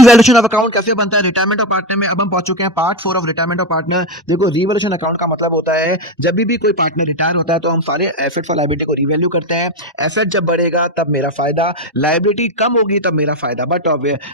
Revaluation of account कैसे बनता है रिटायरमेंट ऑफ पार्टनर में। अब हम पहुंच चुके हैं part 4 of retirement of partner. देखो रीवैल्यूएशन अकाउंट का मतलब होता है जब भी कोई पार्टनर रिटायर होता है तो हम सारे एसेट्स और लायबिलिटी को रिवैल्यू करते हैं। एसेट जब बढ़ेगा तब मेरा फायदा, लायबिलिटी कम होगी तब मेरा फायदा। बट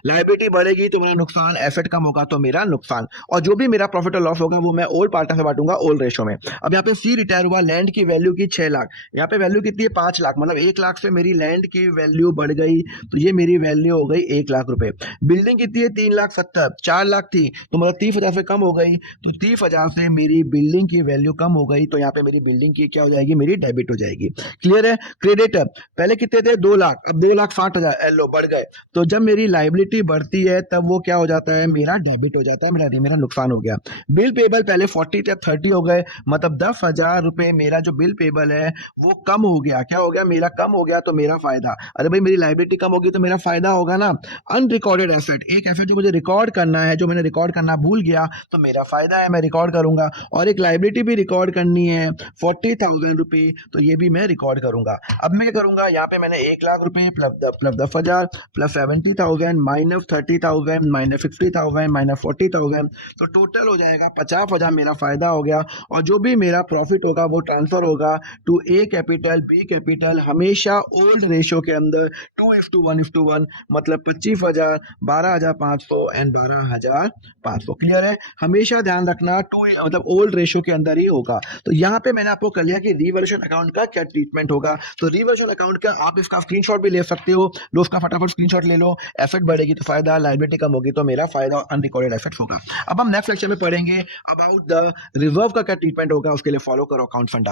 लायबिलिटी बढ़ेगी तो मेरा नुकसान, एसेट कम होगा तो मेरा नुकसान। और जो भी मेरा प्रॉफिट और लॉस होगा वो मैं ओल्ड पार्टनर से बांटूंगा ओल्ड रेशो में। अब यहाँ पे सी रिटायर हुआ, लैंड की वैल्यू की 6 लाख, यहाँ पे वैल्यू कितनी है 5 लाख, मतलब 1 लाख से मेरी लैंड की वैल्यू बढ़ गई तो ये मेरी वैल्यू हो गई 1 लाख रुपए। बिल्डिंग कितनी है 3,70,000, 4 लाख थी तो मतलब 30,000 से कम हो गई, तो 30,000 से मेरी बिल्डिंग की वैल्यू कम हो गई तो यहाँ पे मेरी बिल्डिंग की क्या हो जाएगी, मेरी डेबिट हो जाएगी। क्लियर है। क्रेडिट पहले कितने थे 2 लाख, अब 2,60,000 एलो बढ़ गए, तो जब मेरी लाइबिलिटी बढ़ती है तब वो क्या हो जाता है, मेरा डेबिट हो जाता है, मेरा नुकसान हो गया। बिल पेबल पहले 40 थे अब 30 हो गए, मतलब 10,000 रुपए मेरा जो बिल पेबल है वो कम हो गया। क्या हो गया, मेरा कम हो गया तो मेरा फायदा। अरे भाई मेरी लाइबिलिटी कम होगी तो मेरा फायदा होगा ना। अनरिकॉर्डेड एसेट, एक एसेट जो मुझे रिकॉर्ड करना है, जो मैंने रिकॉर्ड करना भूल गया तो मेरा फायदा है, मैं रिकॉर्ड करूंगा। और एक लाइबिलिटी भी रिकॉर्ड करनी है 40,000 रुपए, तो ये भी मैं रिकॉर्ड करूंगा। अब मैं क्या करूंगा, यहाँ पे मैंने 1 लाख रुपए plus 10,000 plus 70,000 minus 30,000 minus 50,000 minus 40,000, तो टोटल हो जाएगा 50,000 मेरा फायदा हो गया। और जो भी मेरा प्रॉफिट होगा वो ट्रांसफर होगा to A capital B capital, हमेशा ओल्ड रेशियो के अंदर 2:1:1, मतलब 25,000, 12,500 एंड 12,500। क्लियर है। हमेशा ध्यान रखना टू मतलब ओल्ड रेशियो के अंदर ही होगा। तो यहाँ पे मैंने आपको कर लिया कि रिवैल्यूएशन अकाउंट का क्या ट्रीटमेंट होगा। तो रिवैल्यूएशन अकाउंट का आप इसका स्क्रीनशॉट भी ले सकते हो, लो उसका फटाफट स्क्रीनशॉट ले लो। एसेट बढ़ेगी तो फायदा, लायबिलिटी कम होगी तो मेरा फायदा, अनरिकॉर्डेड एसेट्स होगा। अब हम नेक्स्ट लेक्चर में पढ़ेंगे अबाउट द रिजर्व का क्या ट्रीटमेंट होगा, उसके लिए फॉलो करो अकाउंट फंडा।